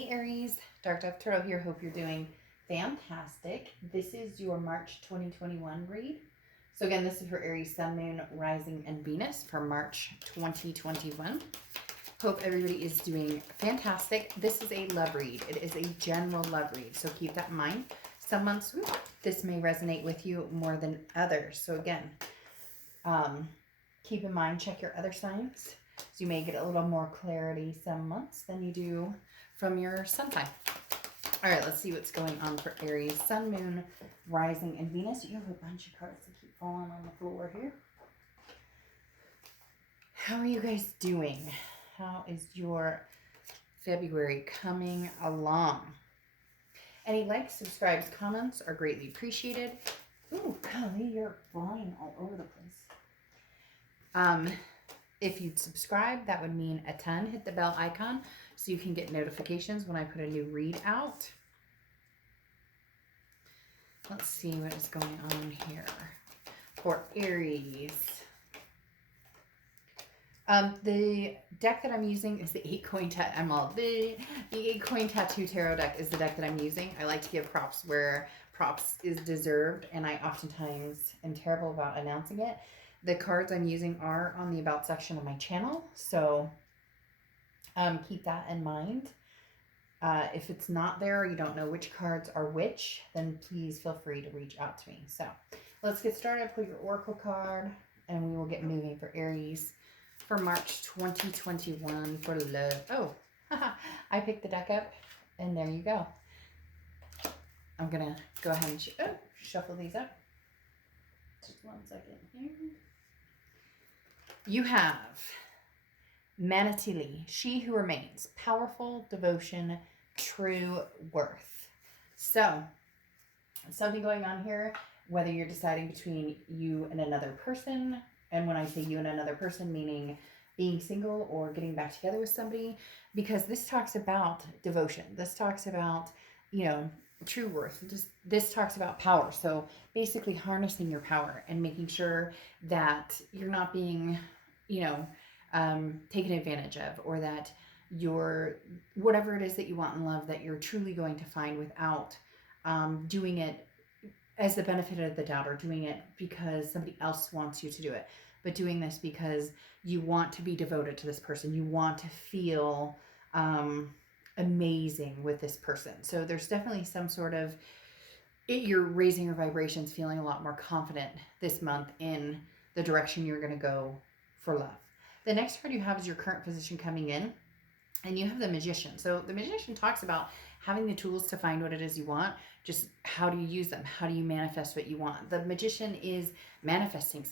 Hey Aries, Dark Dove Tarot here. Hope you're doing fantastic. This is your March 2021 read. So again, this is for Aries, Sun, Moon, Rising, and Venus for March 2021. Hope everybody is doing fantastic. This is a love read. It is a general love read, so keep that in mind. Some months, this may resonate with you more than others. So again, keep in mind, check your other signs. So you may get a little more clarity some months than you do from your sun sign. All right, let's see what's going on for Aries, Sun, Moon, Rising, and Venus. You have a bunch of cards that keep falling on the floor here. How are you guys doing? How is your February coming along? Any likes, subscribes, comments are greatly appreciated. Ooh, golly, you're flying all over the place. If you'd subscribe, that would mean a ton. Hit the bell icon so you can get notifications when I put a new read out. Let's see what is going on here for Aries. The deck that I'm using is the 8-coin the 8-coin tattoo tarot deck is the deck that I'm using. I like to give props where props is deserved, and I oftentimes am terrible about announcing it. The cards I'm using are on the About section of my channel, so keep that in mind. If it's not there or you don't know which cards are which, then please feel free to reach out to me. So let's get started. Pull your Oracle card, and we will get moving for Aries for March 2021 for love. Oh, I picked the deck up, and there you go. I'm going to go ahead and shuffle these up. Just 1 second here. You have Manatili, she who remains, powerful, devotion, true worth. So, something going on here, whether you're deciding between you and another person, and when I say you and another person, meaning being single or getting back together with somebody, because this talks about devotion. This talks about, true worth. This talks about power. So basically harnessing your power and making sure that you're not being, taken advantage of, or that you're, whatever it is that you want in love, that you're truly going to find without doing it as the benefit of the doubt, or doing it because somebody else wants you to do it, but doing this because you want to be devoted to this person. You want to feel amazing with this person. So there's definitely some sort of, you're raising your vibrations, feeling a lot more confident this month in the direction you're going to go for love. The next card you have is your current position coming in, and you have the Magician. So the Magician talks about having the tools to find what it is you want. Just how do you use them? How do you manifest what you want? The Magician is manifesting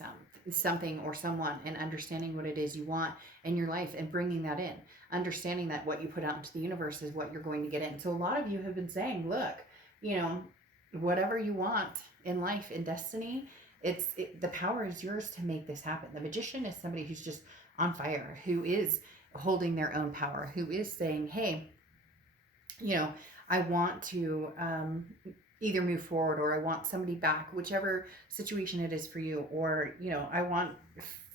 something or someone, and understanding what it is you want in your life and bringing that in. Understanding that what you put out into the universe is what you're going to get in. So a lot of you have been saying, look, whatever you want in life, in destiny, the power is yours to make this happen. The Magician is somebody who's just on fire, who is holding their own power, who is saying, hey, I want to either move forward, or I want somebody back, whichever situation it is for you, or, I want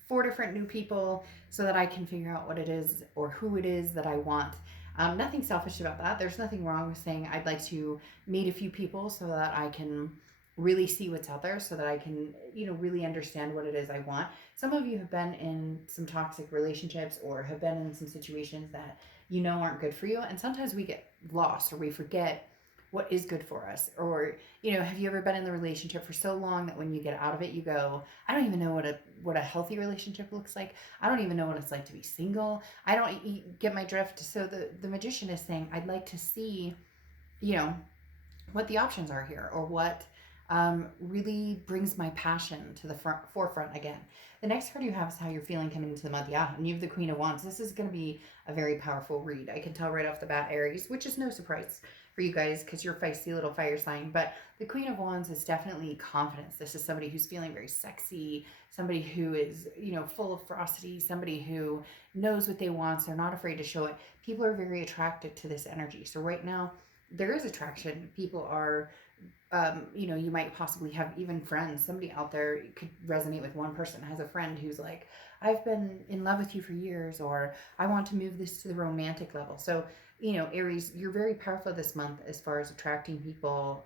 4 different new people so that I can figure out what it is or who it is that I want. Nothing selfish about that. There's nothing wrong with saying I'd like to meet a few people so that I can really see what's out there, so that I can, really understand what it is I want. Some of you have been in some toxic relationships, or have been in some situations that aren't good for you. And sometimes we get lost, or we forget what is good for us. Or, have you ever been in the relationship for so long that when you get out of it, you go, I don't even know what a healthy relationship looks like. I don't even know what it's like to be single. I don't get my drift. So the Magician is saying, I'd like to see, what the options are here, or what really brings my passion to the forefront again. The next card you have is how you're feeling coming into the month. Yeah, and you have the Queen of Wands. This is going to be a very powerful read. I can tell right off the bat, Aries, which is no surprise for you guys because you're a feisty little fire sign. But the Queen of Wands is definitely confidence. This is somebody who's feeling very sexy, somebody who is, full of ferocity, somebody who knows what they want. So they're not afraid to show it. People are very attracted to this energy. So right now, there is attraction. People are, you might possibly have even friends. Somebody out there could resonate with one person, has a friend who's like, I've been in love with you for years, or I want to move this to the romantic level. So you know, Aries, you're very powerful this month as far as attracting people,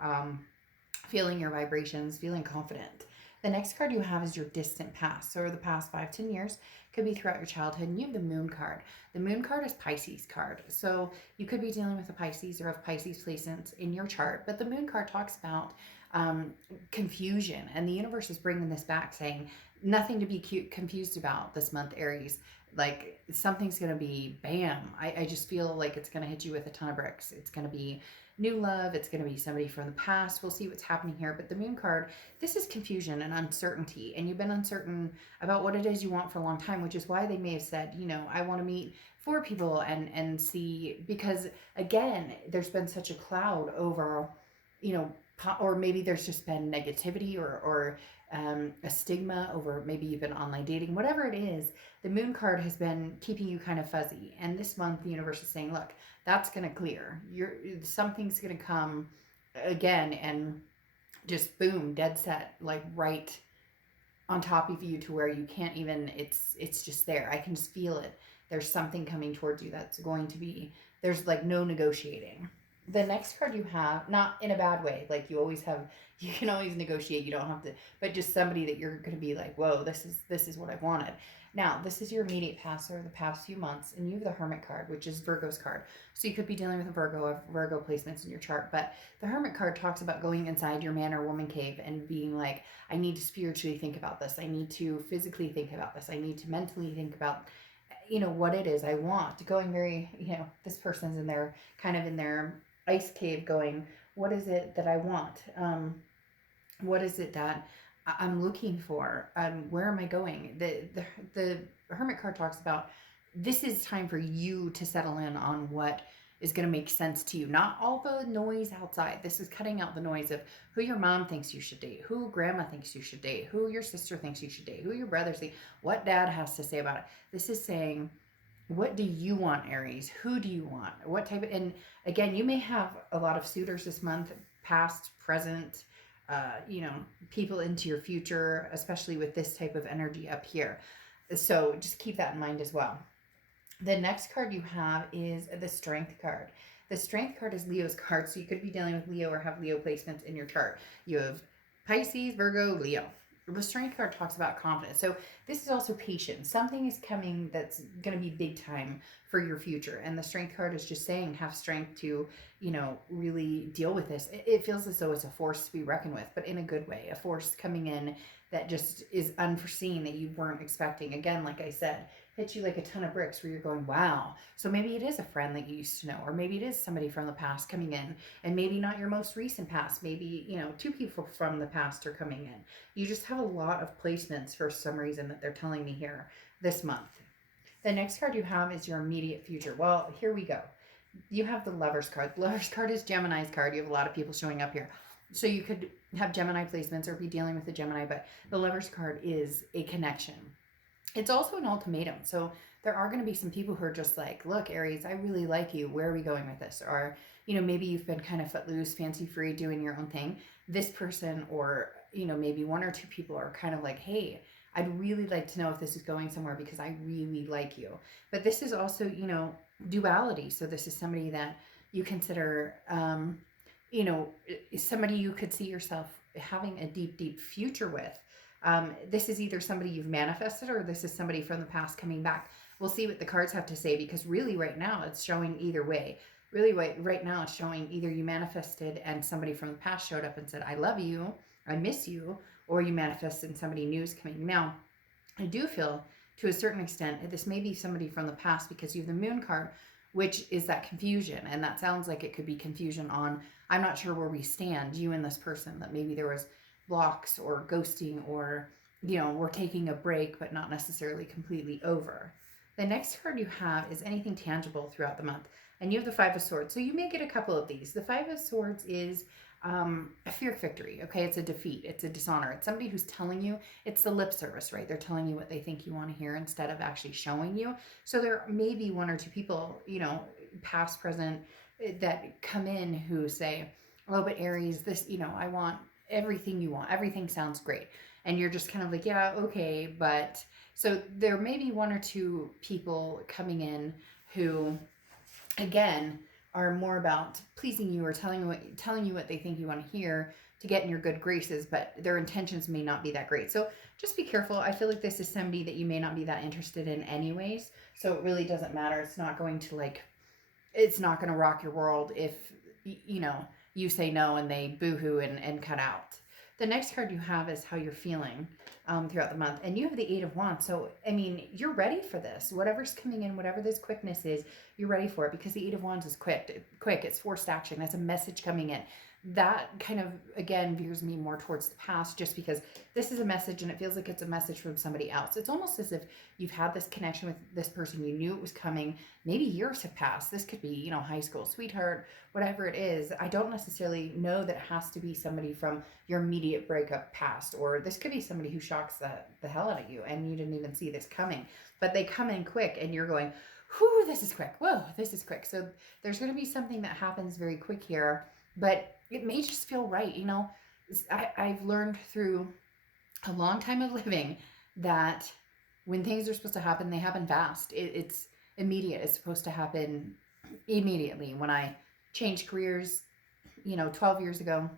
feeling your vibrations, feeling confident. The next card you have is your distant past. So the past 5-10 years could be throughout your childhood. And you have the moon card. The moon card is Pisces card. So you could be dealing with a Pisces or have Pisces placements in your chart. But the moon card talks about confusion. And the universe is bringing this back, saying nothing to be confused about this month, Aries. Like something's going to be bam. I just feel like it's going to hit you with a ton of bricks. It's going to be new love. It's going to be somebody from the past. We'll see what's happening here. But the moon card, this is confusion and uncertainty. And you've been uncertain about what it is you want for a long time, which is why they may have said, you know, I want to meet 4 people and see, because again, there's been such a cloud over, you know, or maybe there's just been negativity or a stigma over, maybe you've been online dating, whatever it is. The moon card has been keeping you kind of fuzzy. And this month, the universe is saying, look, that's going to clear. Something's going to come again and just boom, dead set, like right on top of you to where you can't even, it's just there. I can just feel it. There's something coming towards you that's going to be, there's like no negotiating. The next card you have, not in a bad way, like you always have, you can always negotiate, you don't have to, but just somebody that you're going to be like, whoa, this is what I've wanted. Now, this is your immediate past or the past few months, and you have the Hermit card, which is Virgo's card. So you could be dealing with a Virgo placements in your chart, but the Hermit card talks about going inside your man or woman cave and being like, I need to spiritually think about this. I need to physically think about this. I need to mentally think about, you know, what it is I want. Going very, you know, this person's in their, kind of in their ice cave going, what is it that I want? What is it that I'm looking for? Where am I going? The Hermit card talks about this is time for you to settle in on what is going to make sense to you. Not all the noise outside. This is cutting out the noise of who your mom thinks you should date, who grandma thinks you should date, who your sister thinks you should date, who your brothers think, what dad has to say about it. This is saying, what do you want, Aries? Who do you want? What type of, and again, you may have a lot of suitors this month, past, present, you know, people into your future, especially with this type of energy up here. So just keep that in mind as well. The next card you have is the Strength card. The Strength card is Leo's card, so you could be dealing with Leo or have Leo placements in your chart. You have Pisces, Virgo, Leo. The Strength card talks about confidence. So this is also patience. Something is coming that's going to be big time for your future. And the Strength card is just saying have strength to, you know, really deal with this. It feels as though it's a force to be reckoned with, but in a good way. A force coming in that just is unforeseen, that you weren't expecting. Again, like I said, hit you like a ton of bricks where you're going, wow. So maybe it is a friend that you used to know, or maybe it is somebody from the past coming in, and maybe not your most recent past. Maybe, you know, 2 people from the past are coming in. You just have a lot of placements for some reason that they're telling me here this month. The next card you have is your immediate future. Well, here we go. You have the Lover's card. The Lover's card is Gemini's card. You have a lot of people showing up here. So you could have Gemini placements or be dealing with a Gemini, but the Lover's card is a connection. It's also an ultimatum. So there are going to be some people who are just like, look, Aries, I really like you. Where are we going with this? Or, you know, maybe you've been kind of footloose, fancy free, doing your own thing. This person, or, you know, maybe 1 or 2 people are kind of like, hey, I'd really like to know if this is going somewhere because I really like you. But this is also, you know, duality. So this is somebody that you consider, you know, somebody you could see yourself having a deep, deep future with. This is either somebody you've manifested or this is somebody from the past coming back. We'll see what the cards have to say, because really right now it's showing either way. Really right now it's showing either you manifested and somebody from the past showed up and said, I love you, I miss you, or you manifested and somebody new is coming. Now, I do feel to a certain extent this may be somebody from the past, because you have the Moon card, which is that confusion. And that sounds like it could be confusion on, I'm not sure where we stand, you and this person, that maybe there was blocks or ghosting, or, you know, we're taking a break, but not necessarily completely over. The next card you have is anything tangible throughout the month. And you have the 5 of Swords. So you may get a couple of these. The 5 of Swords is a fear victory. Okay, it's a defeat. It's a dishonor. It's somebody who's telling you, it's the lip service, right? They're telling you what they think you want to hear instead of actually showing you. So there may be 1 or 2 people, you know, past, present, that come in who say, oh, but Aries, this, you know, I want everything you want. Everything sounds great. And you're just kind of like, yeah, okay. But so there may be 1 or 2 people coming in who again, are more about pleasing you or telling you what they think you want to hear to get in your good graces, but their intentions may not be that great. So just be careful. I feel like this is somebody that you may not be that interested in anyways. So it really doesn't matter. It's not going to it's not going to rock your world if, you say no and they boohoo and cut out. The next card you have is how you're feeling throughout the month. And you have the Eight of Wands. So, I mean, you're ready for this. Whatever's coming in, whatever this quickness is, you're ready for it because the Eight of Wands is quick. It's forced action. That's a message coming in. That kind of, again, veers me more towards the past just because this is a message and it feels like it's a message from somebody else. It's almost as if you've had this connection with this person. You knew it was coming. Maybe years have passed. This could be, high school sweetheart, whatever it is. I don't necessarily know that it has to be somebody from your immediate breakup past, or this could be somebody who shocks the hell out of you and you didn't even see this coming. But they come in quick and you're going, whoo, this is quick. Whoa, this is quick. So there's going to be something that happens very quick here, but it may just feel right. I've learned through a long time of living that when things are supposed to happen, they happen fast. It's immediate. It's supposed to happen immediately. When I changed careers, 12 years ago,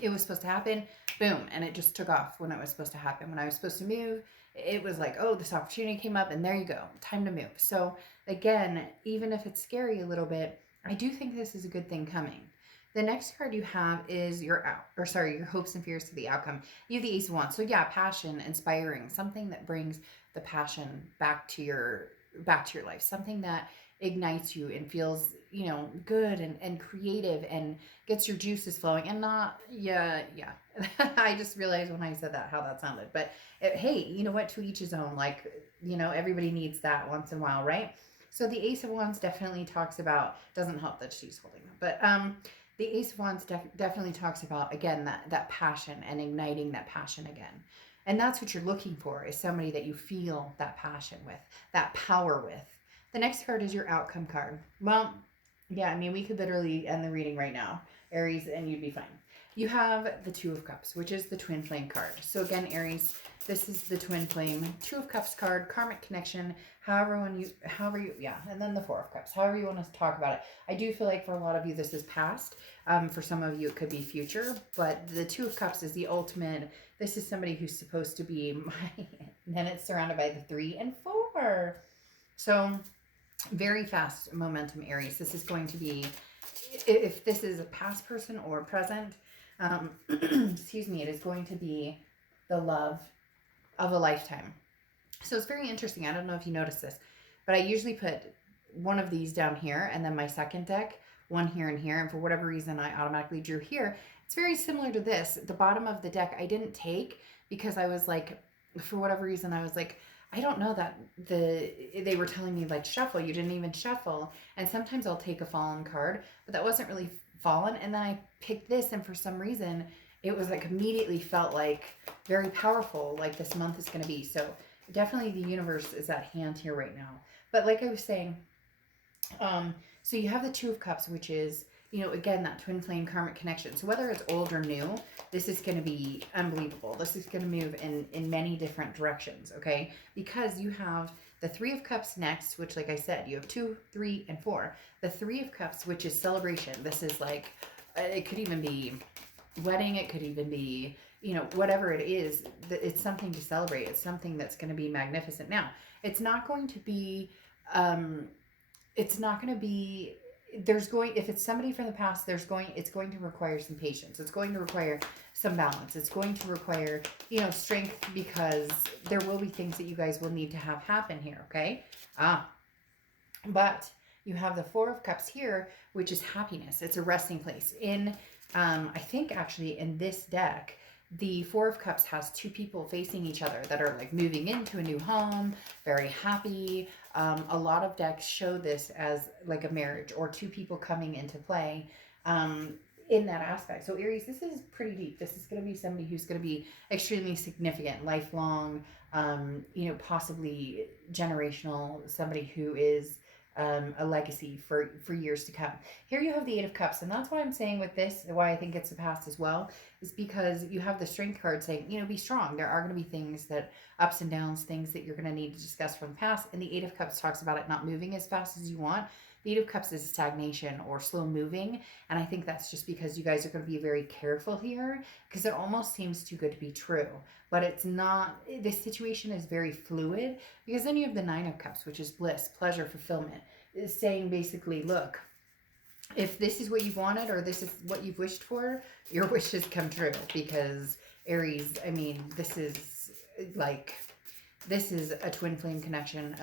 it was supposed to happen, boom, and it just took off when it was supposed to happen. When I was supposed to move, it was like, oh, this opportunity came up and there you go, time to move. So again, even if it's scary a little bit, I do think this is a good thing coming. The next card you have is your hopes and fears to the outcome. You have the Ace of Wands. So yeah, passion, inspiring, something that brings the passion back to your life, something that ignites you and feels, good and creative and gets your juices flowing and not, yeah. I just realized when I said that how that sounded. But hey, you know what? To each his own. Everybody needs that once in a while, right? So the Ace of Wands definitely talks about, doesn't help that she's holding them, but the Ace of Wands definitely talks about, again, that passion and igniting that passion again. And that's what you're looking for, is somebody that you feel that passion with, that power with. The next card is your outcome card. Well, yeah, I mean, we could literally end the reading right now, Aries, and you'd be fine. You have the Two of Cups, which is the twin flame card. So again, Aries, this is the twin flame, Two of Cups card, karmic connection, however you, yeah, and then the Four of Cups, however you want to talk about it. I do feel like for a lot of you, this is past. For some of you, it could be future, but the Two of Cups is the ultimate. This is somebody who's supposed to be my, and then it's surrounded by the 3 and 4. So very fast momentum, Aries. This is going to be, if this is a past person or present, excuse me, it is going to be the love of a lifetime. So it's very interesting. I don't know if you noticed this, but I usually put one of these down here and then my second deck, one here and here. And for whatever reason, I automatically drew here. It's very similar to this. The bottom of the deck, I didn't take because I was like, for whatever reason, I was like, I don't know that they were telling me shuffle. You didn't even shuffle. And sometimes I'll take a fallen card, but that wasn't really fallen. And then I picked this, and for some reason, it was immediately felt very powerful, like this month is going to be. So definitely the universe is at hand here right now. But like I was saying, so you have the Two of Cups, which is, again, that twin flame karmic connection. So whether it's old or new, this is going to be unbelievable. This is going to move in many different directions, okay? Because you have the Three of Cups next, which, like I said, you have 2, 3, and 4. The Three of Cups, which is celebration. This is it could even be wedding. It could even be, whatever it is, it's something to celebrate. It's something that's going to be magnificent. Now, it's not going to be, if it's somebody from the past, it's going to require some patience. It's going to require some balance. It's going to require, strength, because there will be things that you guys will need to have happen here, okay? But you have the Four of Cups here, which is happiness. It's a resting place. I think actually in this deck, the Four of Cups has two people facing each other that are moving into a new home, very happy. A lot of decks show this as a marriage or two people coming into play in that aspect. So Aries, this is pretty deep. This is going to be somebody who's going to be extremely significant, lifelong, possibly generational, somebody who is a legacy for years to come. Here you have the Eight of Cups, and that's why I'm saying with this, why I think it's the past as well, is because you have the Strength card saying, be strong. There are going to be things that, ups and downs, things that you're going to need to discuss from the past, and the Eight of Cups talks about it not moving as fast as you want, The Eight of Cups is stagnation or slow moving. And I think that's just because you guys are going to be very careful here, because it almost seems too good to be true. But it's not. This situation is very fluid, because then you have the Nine of Cups, which is bliss, pleasure, fulfillment. It's saying basically, look, if this is what you wanted or this is what you've wished for, your wishes come true. Because Aries, I mean, this is a twin flame connection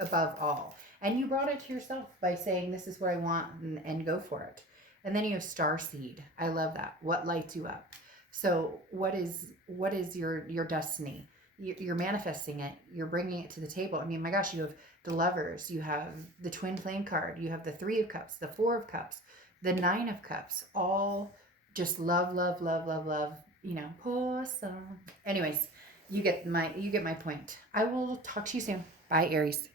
above all. And you brought it to yourself by saying, this is what I want, and go for it. And then you have Starseed. I love that. What lights you up? So what is your destiny? You're manifesting it. You're bringing it to the table. I mean, my gosh, you have the Lovers. You have the Twin Flame card. You have the Three of Cups, the Four of Cups, the Nine of Cups. All just love, love, love, love, love. You know, awesome. Anyways, you get my point. I will talk to you soon. Bye, Aries.